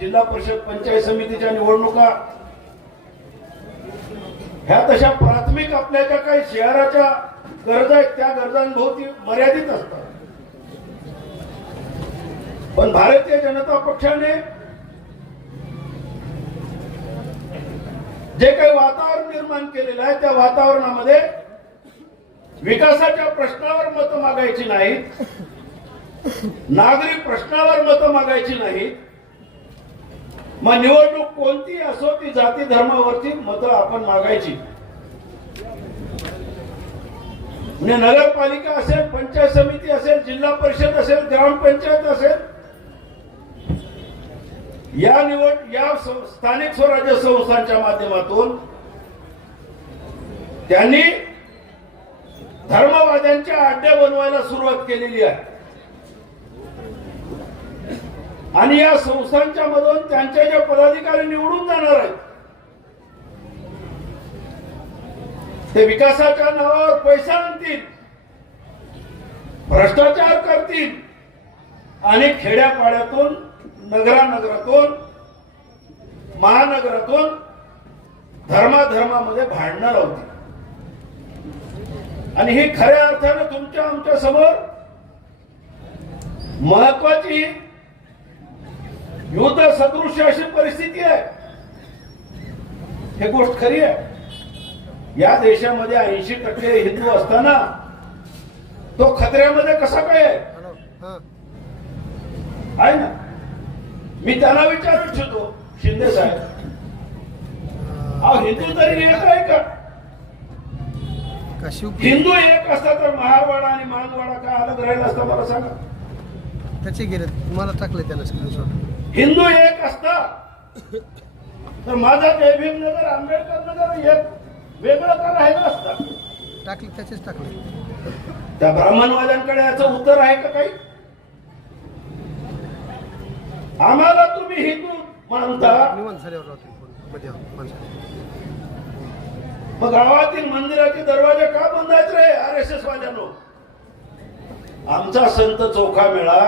जिल्हा परिषद पंचायत समितीच्या निवडणुका. ह्या तशा प्राथमिक आपल्या ज्या काही शहराच्या गरजा आहेत त्या गरजांभोवती मर्यादित असतात. पण भारतीय जनता पक्षाने जे काही वातावरण निर्माण केलेलं आहे त्या वातावरणामध्ये विकासाच्या प्रश्नावर मतं मागायची नाहीत नागरिक प्रश्नावर मतं मागायची नाहीत मग निवडणूक कोणती असो ती जाती धर्मावरची मतं आपण मागायची. म्हणजे नगरपालिका असेल पंचायत समिती असेल जिल्हा परिषद असेल ग्रामपंचायत असेल या निवड या स्थानिक स्वराज्य संस्थांच्या माध्यमातून त्यांनी धर्मवाद्यांच्या अड्डे बनवायला सुरुवात केलेली आहे. आणि या संस्थांच्या मधून त्यांचे जे पदाधिकारी निवडून जाणार आहेत ते विकासाच्या नावावर पैसा आणतील भ्रष्टाचार करतील आणि खेड्यापाड्यातून नगरानगरातून महानगरातून धर्माधर्मामध्ये भांडणं लावतील. आणि ही खऱ्या अर्थानं तुमच्या आमच्यासमोर महत्वाची युद्ध सदृश्य अशी परिस्थिती आहे. हे गोष्ट खरी आहे. या देशामध्ये ऐंशी टक्के हिंदू असताना तो खतऱ्यामध्ये कसा काय आहे? हा ना? मी त्यांना विचारू इच्छितो शिंदे साहेब. अहो हिंदू तरी एक आहे का? हिंदू एक असता तर महारवाडा आणि मानवाडा का अलग राहिला असता मला सांगा. त्याचे गेले मला टाकले त्यानं स्क्रीनशॉट हिंदू एक असता. तर माझा भीम नगर आंबेडकर नगर एक वेगळं का राहिलं असतं टाकले त्याचेच टाकले. त्या ब्राह्मणवाद्यांकडे याचं उत्तर आहे का काही? आम्हाला तुम्ही हिंदू मानता. मग गावातील मंदिराचे दरवाजे का बंद आहेत रे आर एस एस वाल्यानो? आमचा संत चोखा मेळा.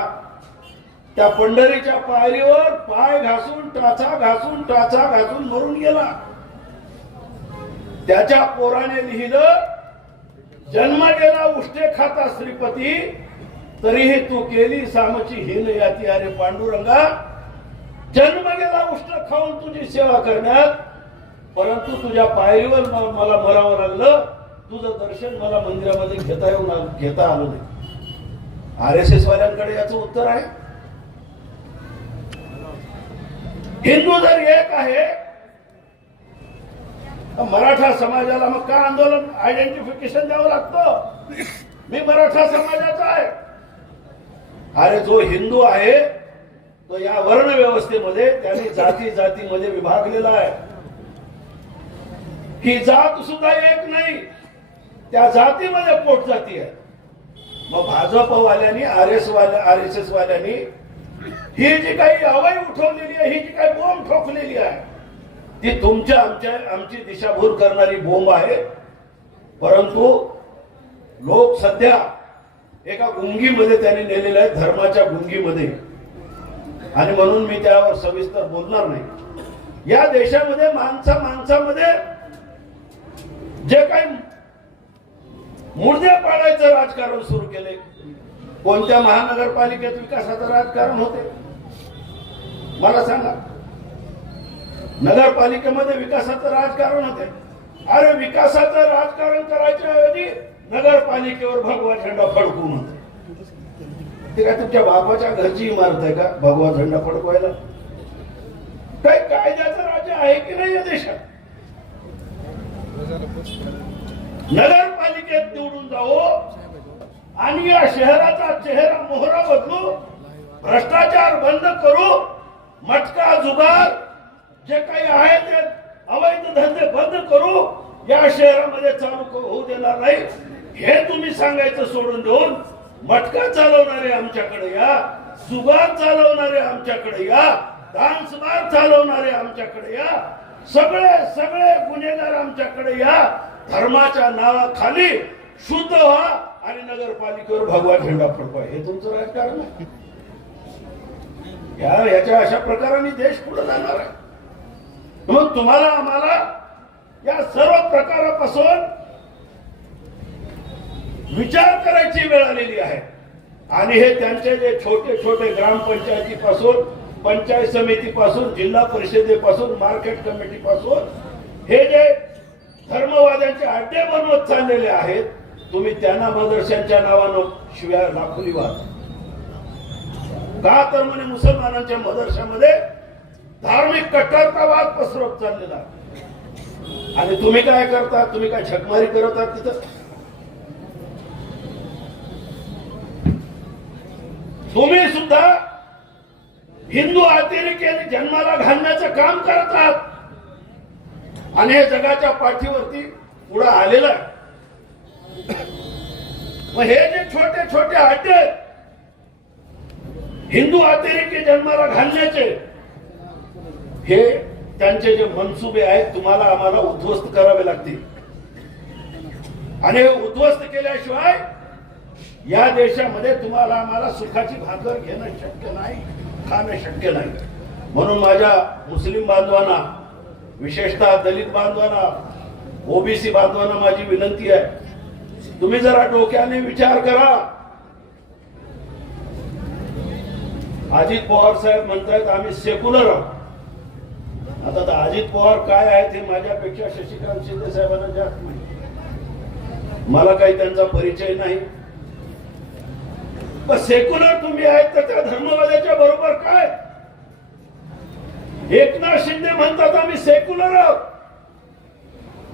त्या पंढरीच्या पायरीवर पाय घासून टाचा घासून टाचा घासून मरून गेला. त्याच्या पोराने लिहिलं जन्म गेला उष्टे खाता श्रीपती तरीही तू केली सामची हिन याती. अरे पांडुरंगा जन्म गेला उष्ट खाऊन तुझी सेवा करण्यात परंतु तुझ्या पायरीवर मला मरावं लागलं. तुझं दर्शन मला मंदिरामध्ये घेता येऊन घेता आलं नाही. आर एस एस वाल्यांकडे याचं उत्तर आहे. हिंदू जर एक आहे मराठा समाजाला मग का आंदोलन आयडेंटिफिकेशन द्यावं लागतं? मी मराठा समाजाचा आहे. अरे जो हिंदू आहे तो या वर्ण व्यवस्थेमध्ये त्याने जाती जातीमध्ये विभागलेला आहे. ही जात सुद्धा एक नाही त्या जातीमध्ये पोट जाती आहे. मग भाजपवाल्यांनी आर एस वाल्या आर एस एस वाल्यांनी ही जी काही हवाई उठवलेली आहे ही जी काही बोंब ठोकलेली आहे ती तुमच्या आमच्या आमची दिशाभूल करणारी बोंब आहे. परंतु लोक सध्या एका गुंगीमध्ये त्यांनी नेलेले आहे धर्माच्या गुंगीमध्ये. आणि म्हणून मी त्यावर सविस्तर बोलणार नाही. या देशामध्ये माणसा माणसामध्ये जे काही मुर्द्या पाडायचं राजकारण सुरू केले कोणत्या महानगरपालिकेत विकासाचं राजकारण होते? मला सांगा. नगरपालिकेमध्ये विकासाचं राजकारण होते. अरे विकासाचं राजकारण करायच्या ऐवजी नगरपालिकेवर भगवा झेंडा फडकून होते. ते काय तुमच्या बापाच्या घरची इमारत आहे का? भगवा झेंडा फडकवायला? काही कायद्याचं राज्य आहे की नाही या देशात? नगरपालिकेत निवडून जाऊ आणि या शहराचा चेहरा मोहरा बदलू भ्रष्टाचार बंद करू मटका जुगार जे काही आहे ते अवैध धंदे बंद करू या शहरामध्ये चालू होऊ देणार नाही. हे तुम्ही सांगायचं सोडून देऊन मटका चालवणारे आमच्याकडे या जुगार चालवणारे आमच्याकडे या डान्स बार चालवणारे आमच्याकडे या सगळे सगळे गुन्हेगार आमच्याकडे या धर्माच्या नावाखाली शुद्ध व्हा आणि नगरपालिकेवर भगवा झेंडा फडकवा हे तुमचं राजकारण आहे. या याच्या अशा प्रकाराने देश पुढे जाणार आहे. मग तुम्हाला आम्हाला या सर्व प्रकारापासून विचार करायची वेळ आलेली आहे. आणि हे त्यांचे जे छोटे छोटे ग्रामपंचायतीपासून पंचायत समितीपासून जिल्हा परिषदेपासून मार्केट कमिटीपासून हे जे धर्मवाद्यांचे अड्डे बनवत चाललेले आहेत तुम्ही त्यांना मदरशांच्या नावानं शिव्या दाखवली वाद का तर म्हणे मुसलमानांच्या मदरशामध्ये धार्मिक कट्टरतावाद पसरत चाललेला आणि तुम्ही काय करता? तुम्ही काय झकमारी करत आहात तिथं? तुम्ही सुद्धा हिंदू अतिरेक्याने जन्माला घालण्याचं काम करत आहात. आणि हे जगाच्या पाठीवरती पुढे आलेलं आहे. मग हे जे छोटे छोटे अड्डे हिंदू अतिरेकी जन्माला घालण्याचे हे त्यांचे जे मनसुबे आहेत तुम्हाला आम्हाला उद्ध्वस्त करावे लागतील. आणि हे उद्ध्वस्त केल्याशिवाय या देशामध्ये तुम्हाला आम्हाला सुखाची भाकर घेणं शक्य नाही खाणं शक्य नाही. म्हणून माझ्या मुस्लिम बांधवांना विशेषतः दलित बांधवांना ओबीसी बांधवांना माझी विनंती आहे तुम्ही जरा डोक्याने विचार करा. अजित पवार साहेब म्हणतायत आम्ही सेक्युलर आहोत. आता तर अजित पवार काय आहेत हे माझ्यापेक्षा शशिकांत शिंदे साहेबांना जास्त माहिती मला काही त्यांचा परिचय नाही. पण सेक्युलर तुम्ही आहेत तर त्या धर्मवाद्याच्या बरोबर काय? एकनाथ शिंदे म्हणतात आम्ही सेक्युलर आहोत.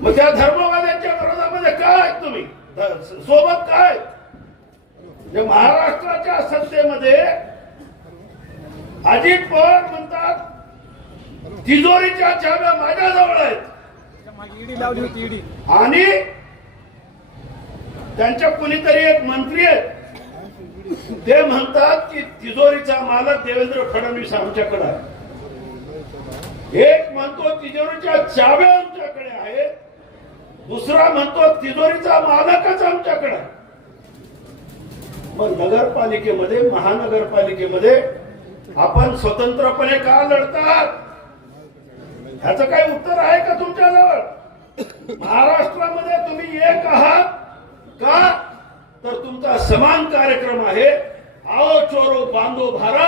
मग त्या धर्मवाद्यांच्या विरोधामध्ये काय आहेत तुम्ही? सोबत काय? जे महाराष्ट्राच्या सत्तेमध्ये अजित पवार म्हणतात तिजोरीच्या चाव्या माझ्याजवळ आहेत. आणि त्यांच्या कुणीतरी एक मंत्री आहेत. ते म्हणतात की तिजोरीचा मालक देवेंद्र फडणवीस आमच्याकडे आहे. एक म्हणतो तिजोरीच्या चाव्या आमच्याकडे आहेत दुसरा म्हणतो तिजोरीचा मालकच आमच्याकडे. मग नगरपालिकेमध्ये महानगरपालिकेमध्ये आपण स्वतंत्रपणे का लढतात? ह्याच काही उत्तर आहे का तुमच्याजवळ? महाराष्ट्रामध्ये तुम्ही एक आहात का? तर तुमचा समान कार्यक्रम आहे आओ चोरो बांधो भारा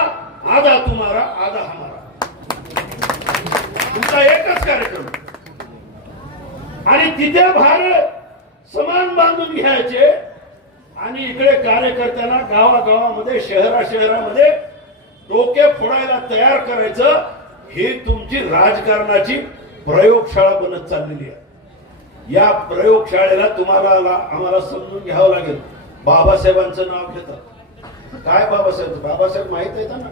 आधा तुम्हारा आधा हमारा. तुमचा एकच कार्यक्रम. आणि तिथे भार समान बांधून घ्यायचे. आणि इकडे कार्यकर्त्यांना गावागावामध्ये शहरा शहरामध्ये डोके फोडायला तयार करायचं. ही तुमची राजकारणाची प्रयोगशाळा बनत चाललेली आहे. या प्रयोगशाळेला तुम्हाला आम्हाला समजून घ्यावं लागेल. बाबासाहेबांचं नाव घेतात. काय बाबासाहेब? बाबासाहेब माहीत आहे त्यांना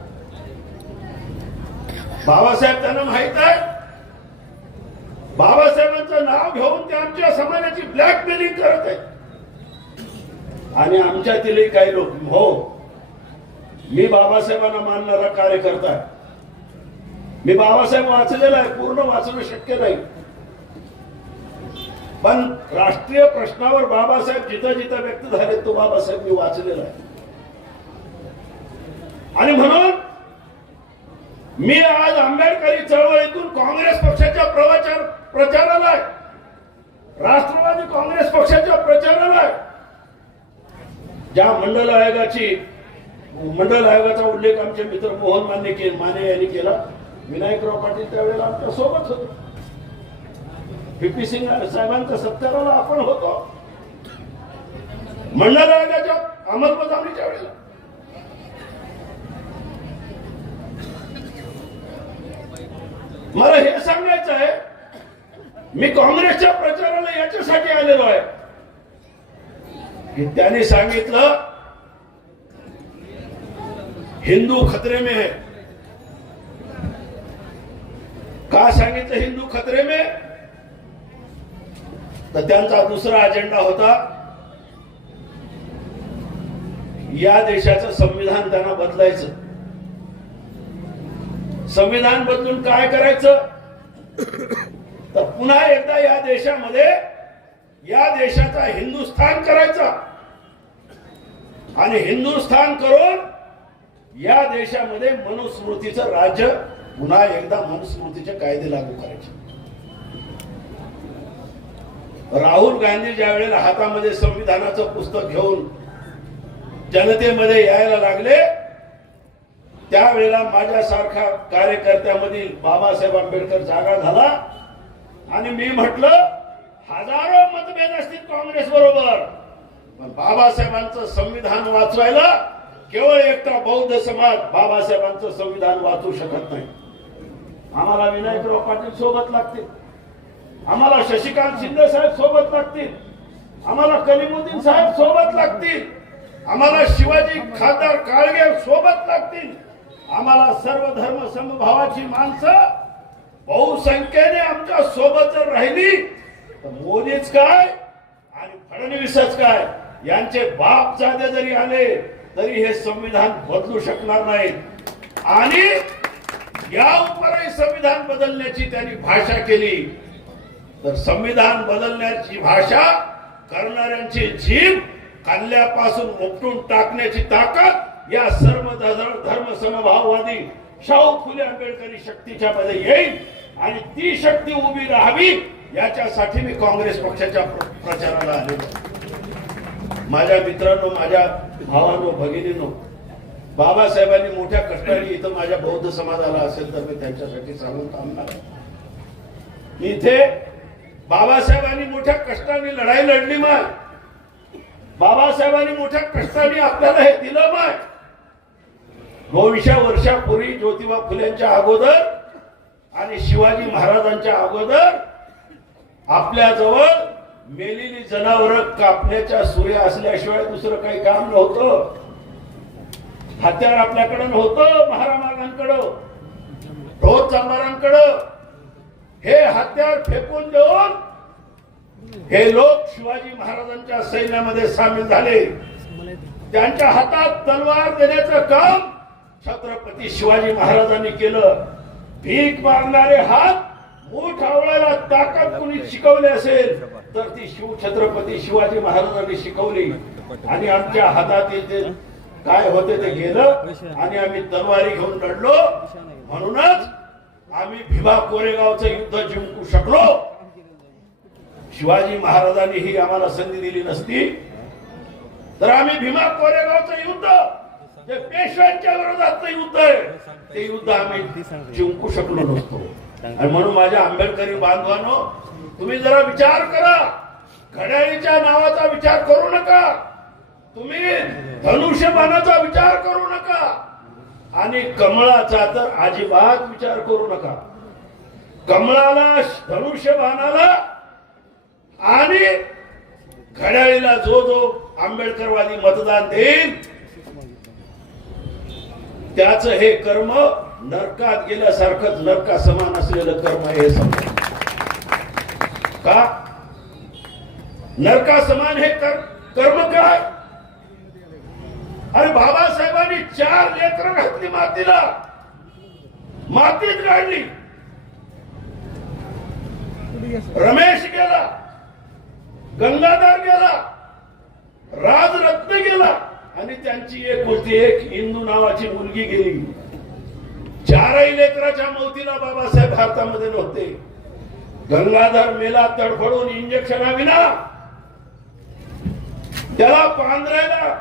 बाबासाहेब त्यांना माहीत आहे? बाबासाहेबांचं नाव घेऊन ते आमच्या समाजाची ब्लॅकमेलिंग करत आहेत. आणि आमच्यातीलही काही लोक हो मी बाबासाहेबांना मानणारा कार्यकर्ता आहे. मी बाबासाहेब वाचलेला आहे पूर्ण वाचणं शक्य नाही. पण राष्ट्रीय प्रश्नावर बाबासाहेब जिथं जिथं व्यक्त झाले तो बाबासाहेब मी वाचलेला आहे. आणि म्हणून मी आज आंबेडकरी चळवळीतून काँग्रेस पक्षाच्या प्रवचन प्रचाराला आहे. राष्ट्रवादी काँग्रेस पक्षाच्या प्रचाराला आहे. ज्या मंडल आयोगाची मंडल आयोगाचा उल्लेख आमचे मित्र मोहन मान्य के माने यांनी केला. विनायकराव पाटील त्यावेळेला आमच्यासोबत होते. पीपी सिंग साहेबांच्या सत्काराला आपण होतो. मंडल आयोगाच्या अंमलबजावणीच्या वेळेला. मला हे सांगायचं आहे मी काँग्रेसच्या प्रचाराला याच्यासाठी आलेलो आहे. की त्यांनी सांगितलं हिंदू खतरे में है. का सांगितलं हिंदू खतरे में? तर त्यांचा दुसरा अजेंडा होता या देशाचं संविधान त्यांना बदलायचं. संविधान बदलून काय करायचं? तर पुन्हा एकदा या देशामध्ये या देशाचा हिंदुस्थान करायचा. आणि हिंदुस्थान करून या देशामध्ये मनुस्मृतीचं राज्य पुन्हा एकदा मनुस्मृतीचे कायदे लागू करायचे. राहुल गांधी ज्या वेळेला हातामध्ये संविधानाचं पुस्तक घेऊन जनतेमध्ये यायला लागले त्यावेळेला माझ्यासारखा कार्यकर्त्यामधील बाबासाहेब आंबेडकर जागा झाला. आणि मी म्हटलं हजारो मतभेद असतील काँग्रेस बरोबर. पण बाबासाहेबांचं संविधान वाचवायला केवळ एकटा बौद्ध समाज बाबासाहेबांचं संविधान वाचू शकत नाही. आम्हाला विनायकराव पाटील सोबत लागतील. आम्हाला शशिकांत शिंदे साहेब सोबत लागतील. आम्हाला कलिमुद्दीन साहेब सोबत लागतील. आम्हाला शिवाजी खासदार काळगे सोबत लागतील. आम्हाला सर्व धर्म समभावाची माणसं बहुसंख्येने आमच्यासोबत जर राहिली तर मोदीच काय आणि फडणवीसच काय? यांचे बाप जादे जरी आले तरी हे संविधान बदलू शकणार नाहीत आणि या उपरही संविधान बदलण्याची त्यांनी भाषा केली. तर संविधान बदलण्याची भाषा करणाऱ्यांची जीभ काढल्यापासून उपटून टाकण्याची ताकद या सर्व धर्म धर्म समभाववादी शाहू फुले आंबेडकरी शक्तीच्या मध्ये येईल आणि ती शक्ती उभी राहावी याच्यासाठी मी काँग्रेस पक्षाच्या प्रचाराला आलेलो माझ्या मित्रांनो माझ्या भावांनो भगिनींनो बाबासाहेबांनी मोठ्या कष्टाने इथं माझ्या बौद्ध समाजाला असेल तर मी त्यांच्यासाठी सांगून थांबणार इथे बाबासाहेबांनी मोठ्या कष्टाने लढाई लढली माय. बाबासाहेबांनी मोठ्या कष्टाने आपल्याला हे दिलं माय. दोनशे वर्षापूर्वी ज्योतिबा फुलेंच्या अगोदर आणि शिवाजी महाराजांच्या अगोदर आपल्याजवळ मेलेली जनावर कापण्याच्या सूर्य असल्याशिवाय दुसरं काही काम नव्हतं. हत्यार आपल्याकडं नव्हतं महारामागांकडं ढोर चांबारांकडं. हे हत्यार फेकून देऊन हे लोक शिवाजी महाराजांच्या सैन्यामध्ये सामील झाले. त्यांच्या हातात तलवार देण्याचं काम छत्रपती शिवाजी महाराजांनी केलं. भीक मागणारे हात मूठ आवळायला ताकद कुणी शिकवले असेल तर ती शिव छत्रपती शिवाजी महाराजांनी शिकवली. आणि आमच्या हातातील ते काय होते ते गेलं आणि आम्ही तलवारी घेऊन लढलो. म्हणूनच आम्ही भीमा कोरेगावचं युद्ध जिंकू शकलो. शिवाजी महाराजांनी ही आम्हाला संधी दिली नसती. तर आम्ही भीमा कोरेगावचं युद्ध जे पेशव्यांच्या विरोधातलं युद्ध आहे. ते युद्ध आम्ही जिंकू शकलो नसतो. आणि म्हणून माझ्या आंबेडकरी बांधवांनो तुम्ही जरा विचार करा. घड्याळीच्या नावाचा विचार करू नका. तुम्ही धनुष्यबाणाचा विचार करू नका. आणि कमळाचा तर अजिबात विचार करू नका. कमळाला धनुष्यबाणाला आणि घड्याळीला जो जो आंबेडकरवादी मतदान देईल त्याच हे कर्म नरकात गेल्यासारखंच नरका समान असलेलं कर्म आहे हे समजा का? नरका समान हे कर, कर्म काय? अरे बाबासाहेबांनी चार लेकर घातली मातीला. मातीत काढली. रमेश गेला. गंगाधर गेला. राजरत्न गेला. आणि त्यांची एक होती एक हिंदू नावाची मुलगी गेली. चारही लेकराच्या मौतीला बाबासाहेब भारतामध्ये नव्हते. गंगाधर मेला तडफडून इंजेक्शन विना त्याला पांधरायला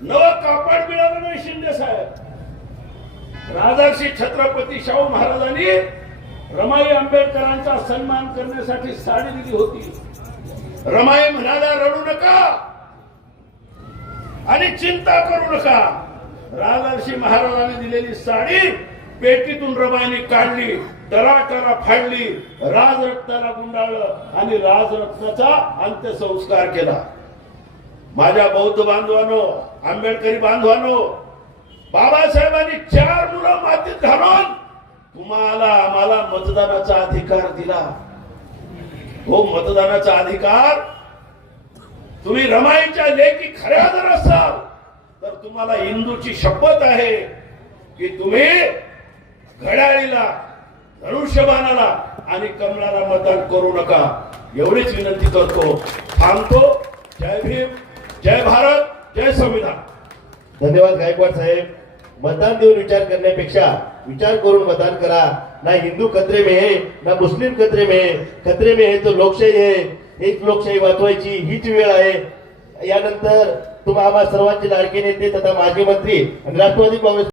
नव कापड मिळालं नाही शिंदे साहेब. राजर्षी छत्रपती शाहू महाराजांनी रमाई आंबेडकरांचा सन्मान करण्यासाठी साडी दिली होती. रमाई म्हणाला रडू नका. आणि चिंता करू नका. राजर्षी महाराजांनी दिलेली साडी पेटीतून रमाईने काढली टराटरा फाडली राजरत्नाला गुंडाळलं आणि राजरत्नाचा अंत्यसंस्कार केला. माझ्या बौद्ध बांधवानो आंबेडकरी बांधवानो बाबासाहेबांनी चार मुलं मातीत घालून तुम्हाला आम्हाला मतदानाचा अधिकार दिला. हो मतदानाचा अधिकार तुम्ही रमाईच्या लेखी खऱ्या जर असाल तर तुम्हाला हिंदूची शपथ आहे की तुम्ही घड्याळीला धनुष्यबाणाला आणि कमळाला मतदान करू नका. एवढीच विनंती करतो. थांबतो. जय भीम जय भारत जय संविधान. धन्यवाद गायकवाड साहेब. मतदान देऊन विचार करण्यापेक्षा विचार करून मतदान करा. ना हिंदू खतरे में है ना मुस्लिम खतरे में है. खतरे में है तो लोकशाही आहे एक लोकशाही वाचवायची हीच वेळ आहे. यानंतर तुम्हा सर्वांचे लाडके नेते तथा माजी मंत्री आणि राष्ट्रवादी काँग्रेस